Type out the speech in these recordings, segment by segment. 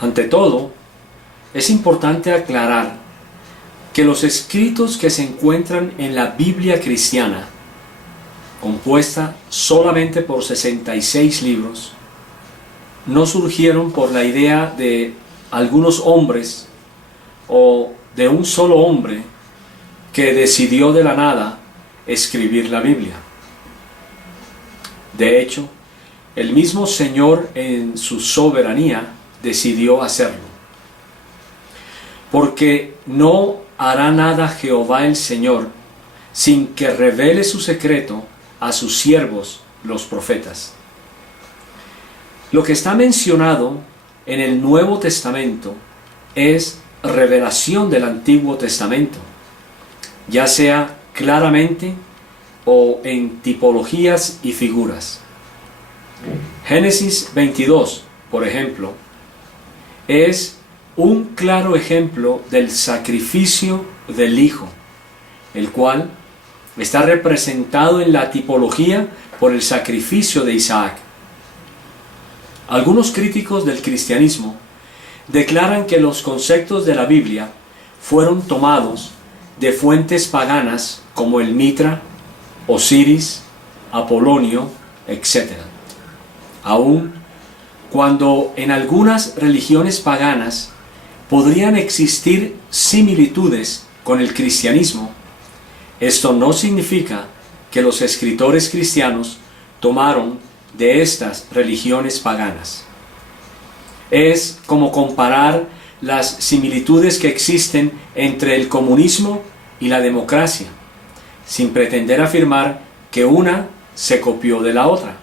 Ante todo, es importante aclarar que los escritos que se encuentran en la Biblia cristiana, compuesta solamente por 66 libros, no surgieron por la idea de algunos hombres o de un solo hombre que decidió de la nada escribir la Biblia. De hecho, el mismo Señor en su soberanía decidió hacerlo. Porque no hará nada Jehová el Señor sin que revele su secreto a sus siervos los profetas. Lo que está mencionado en el Nuevo Testamento es revelación del Antiguo Testamento, ya sea claramente o en tipologías y figuras. Génesis 22, por ejemplo, es un claro ejemplo del sacrificio del Hijo, el cual está representado en la tipología por el sacrificio de Isaac. Algunos críticos del cristianismo declaran que los conceptos de la Biblia fueron tomados de fuentes paganas como el Mitra, Osiris, Apolonio, etc. Aun cuando en algunas religiones paganas podrían existir similitudes con el cristianismo, esto no significa que los escritores cristianos tomaron de estas religiones paganas. Es como comparar las similitudes que existen entre el comunismo y la democracia, sin pretender afirmar que una se copió de la otra.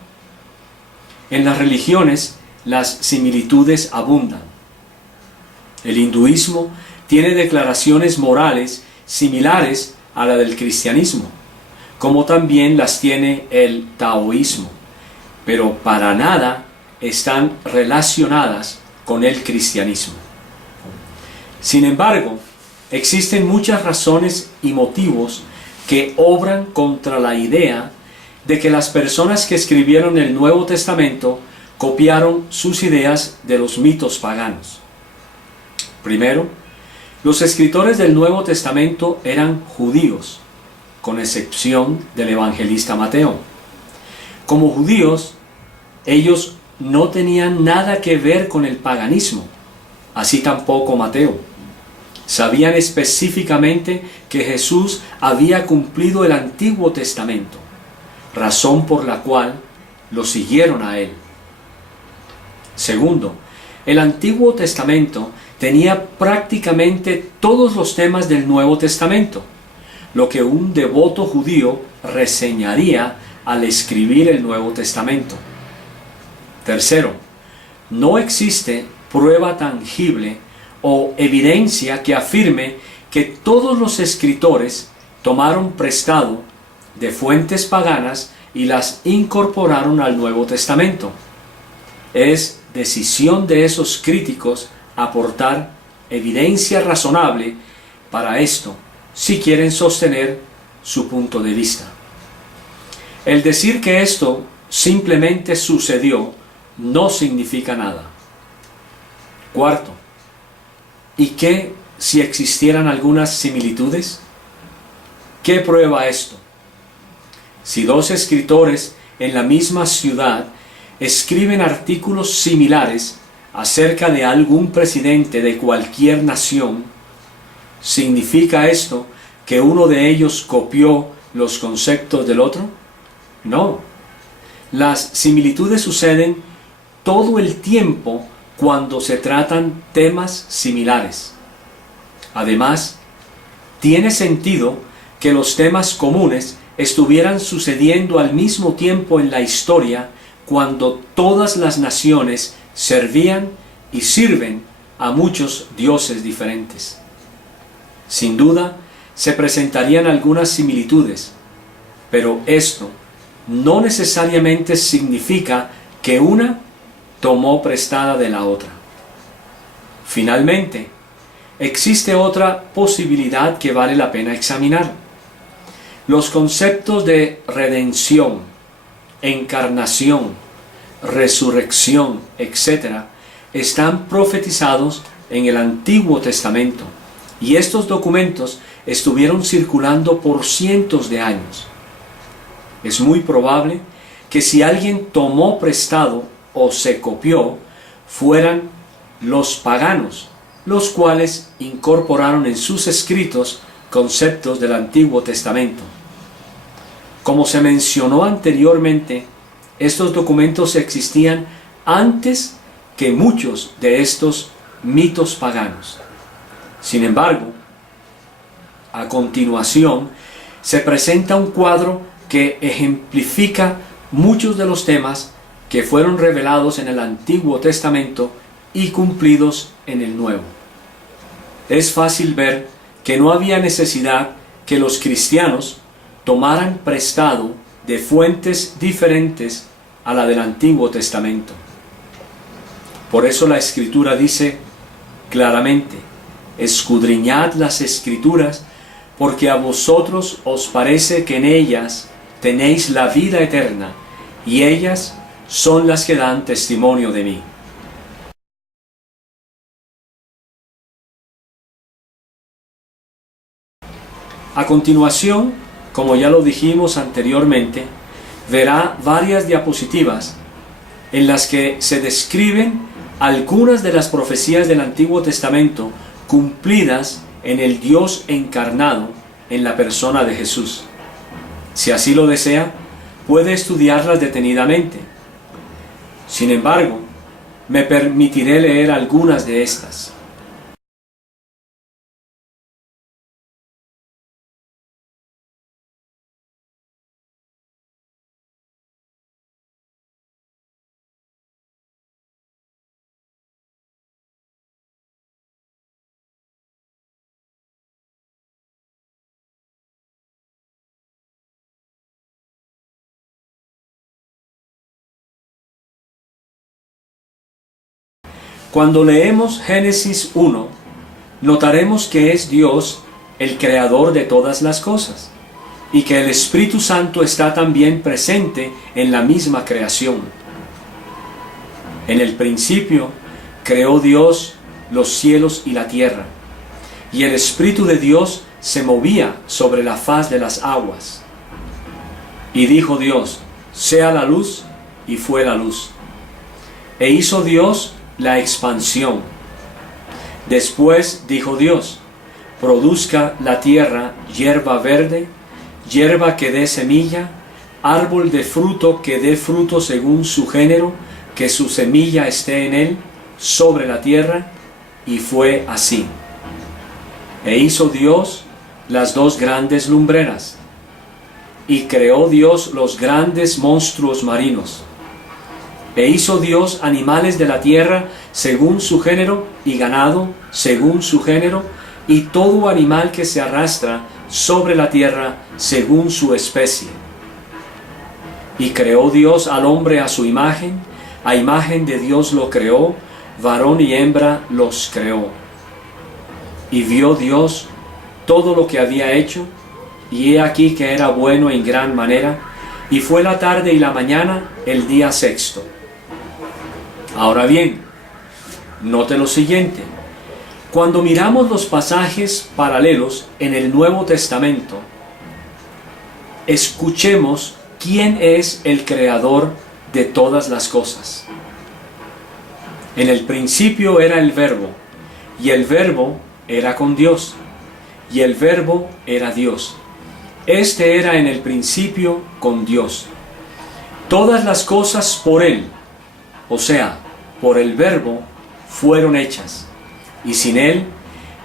En las religiones, las similitudes abundan. El hinduismo tiene declaraciones morales similares a la del cristianismo, como también las tiene el taoísmo, pero para nada están relacionadas con el cristianismo. Sin embargo, existen muchas razones y motivos que obran contra la idea de que las personas que escribieron el Nuevo Testamento copiaron sus ideas de los mitos paganos. Primero, los escritores del Nuevo Testamento eran judíos, con excepción del evangelista Mateo. Como judíos, ellos no tenían nada que ver con el paganismo, así tampoco Mateo. Sabían específicamente que Jesús había cumplido el Antiguo Testamento, razón por la cual lo siguieron a él. Segundo, el Antiguo Testamento tenía prácticamente todos los temas del Nuevo Testamento, lo que un devoto judío reseñaría al escribir el Nuevo Testamento. Tercero, no existe prueba tangible o evidencia que afirme que todos los escritores tomaron prestado de fuentes paganas y las incorporaron al Nuevo Testamento. Es decisión de esos críticos aportar evidencia razonable para esto, si quieren sostener su punto de vista. El decir que esto simplemente sucedió no significa nada. Cuarto, ¿y qué si existieran algunas similitudes? ¿Qué prueba esto? Si dos escritores en la misma ciudad escriben artículos similares acerca de algún presidente de cualquier nación, ¿significa esto que uno de ellos copió los conceptos del otro? No. Las similitudes suceden todo el tiempo cuando se tratan temas similares. Además, tiene sentido que los temas comunes estuvieran sucediendo al mismo tiempo en la historia cuando todas las naciones servían y sirven a muchos dioses diferentes. Sin duda, se presentarían algunas similitudes, pero esto no necesariamente significa que una tomó prestada de la otra. Finalmente, existe otra posibilidad que vale la pena examinar. Los conceptos de redención, encarnación, resurrección, etc., están profetizados en el Antiguo Testamento, y estos documentos estuvieron circulando por cientos de años. Es muy probable que si alguien tomó prestado o se copió, fueran los paganos, los cuales incorporaron en sus escritos conceptos del Antiguo Testamento. Como se mencionó anteriormente, estos documentos existían antes que muchos de estos mitos paganos. Sin embargo, a continuación se presenta un cuadro que ejemplifica muchos de los temas que fueron revelados en el Antiguo Testamento y cumplidos en el Nuevo. Es fácil ver que no había necesidad que los cristianos tomaran prestado de fuentes diferentes a la del Antiguo Testamento. Por eso la Escritura dice claramente: escudriñad las Escrituras, porque a vosotros os parece que en ellas tenéis la vida eterna, y ellas son las que dan testimonio de mí. A continuación, como ya lo dijimos anteriormente, verá varias diapositivas en las que se describen algunas de las profecías del Antiguo Testamento cumplidas en el Dios encarnado en la persona de Jesús. Si así lo desea, puede estudiarlas detenidamente. Sin embargo, me permitiré leer algunas de estas. Cuando leemos Génesis 1, notaremos que es Dios el creador de todas las cosas, y que el Espíritu Santo está también presente en la misma creación. En el principio creó Dios los cielos y la tierra, y el Espíritu de Dios se movía sobre la faz de las aguas. Y dijo Dios: sea la luz, y fue la luz. E hizo Dios la expansión. Después dijo Dios: produzca la tierra hierba verde, hierba que dé semilla, árbol de fruto que dé fruto según su género, que su semilla esté en él, sobre la tierra. Y fue así. E hizo Dios las dos grandes lumbreras, y creó Dios los grandes monstruos marinos. E hizo Dios animales de la tierra según su género, y ganado según su género, y todo animal que se arrastra sobre la tierra según su especie. Y creó Dios al hombre a su imagen, a imagen de Dios lo creó, varón y hembra los creó. Y vio Dios todo lo que había hecho, y he aquí que era bueno en gran manera, y fue la tarde y la mañana el día sexto. Ahora bien, note lo siguiente: cuando miramos los pasajes paralelos en el Nuevo Testamento, escuchemos quién es el creador de todas las cosas. En el principio era el Verbo, y el Verbo era con Dios, y el Verbo era Dios. Este era en el principio con Dios. Todas las cosas por Él, o sea, por el Verbo, fueron hechas, y sin Él,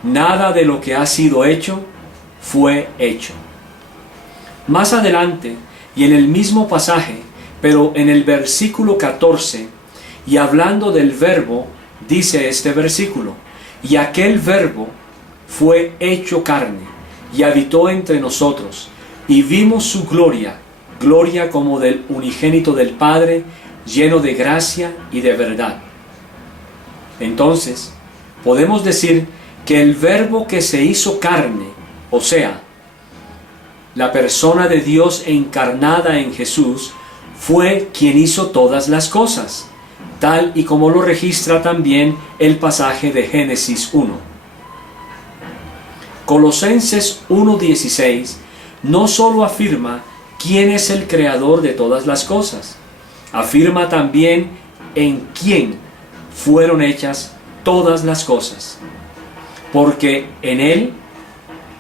nada de lo que ha sido hecho fue hecho. Más adelante, y en el mismo pasaje, pero en el versículo 14, y hablando del Verbo, dice este versículo: y aquel Verbo fue hecho carne, y habitó entre nosotros, y vimos su gloria, gloria como del unigénito del Padre, lleno de gracia y de verdad. Entonces, podemos decir que el Verbo que se hizo carne, o sea, la persona de Dios encarnada en Jesús, fue quien hizo todas las cosas, tal y como lo registra también el pasaje de Génesis 1. Colosenses 1:16 no solo afirma quién es el creador de todas las cosas, afirma también en quién fueron hechas todas las cosas, porque en Él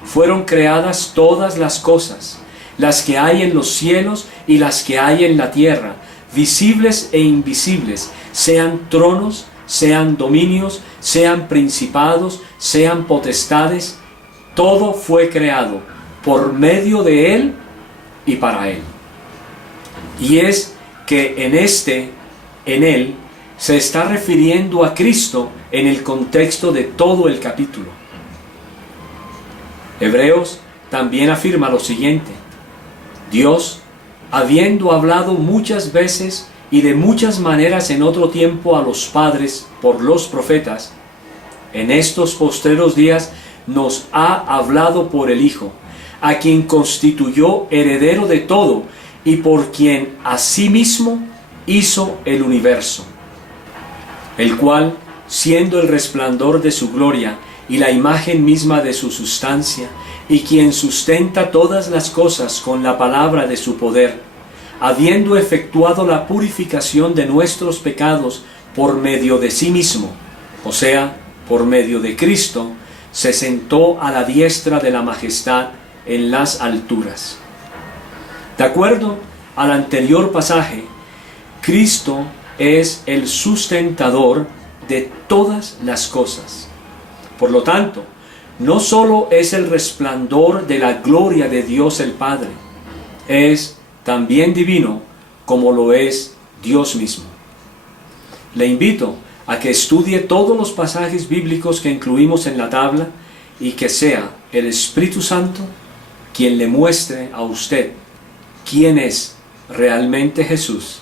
fueron creadas todas las cosas, las que hay en los cielos y las que hay en la tierra, visibles e invisibles, sean tronos, sean dominios, sean principados, sean potestades. Todo fue creado por medio de Él y para Él. Y es que en Él, se está refiriendo a Cristo en el contexto de todo el capítulo. Hebreos también afirma lo siguiente: Dios, habiendo hablado muchas veces y de muchas maneras en otro tiempo a los padres por los profetas, en estos postreros días nos ha hablado por el Hijo, a quien constituyó heredero de todo y por quien asimismo hizo el universo, el cual, siendo el resplandor de su gloria y la imagen misma de su sustancia, y quien sustenta todas las cosas con la palabra de su poder, habiendo efectuado la purificación de nuestros pecados por medio de sí mismo, o sea, por medio de Cristo, se sentó a la diestra de la majestad en las alturas. De acuerdo al anterior pasaje, Cristo es el sustentador de todas las cosas. Por lo tanto, no solo es el resplandor de la gloria de Dios el Padre, es también divino como lo es Dios mismo. Le invito a que estudie todos los pasajes bíblicos que incluimos en la tabla y que sea el Espíritu Santo quien le muestre a usted quién es realmente Jesús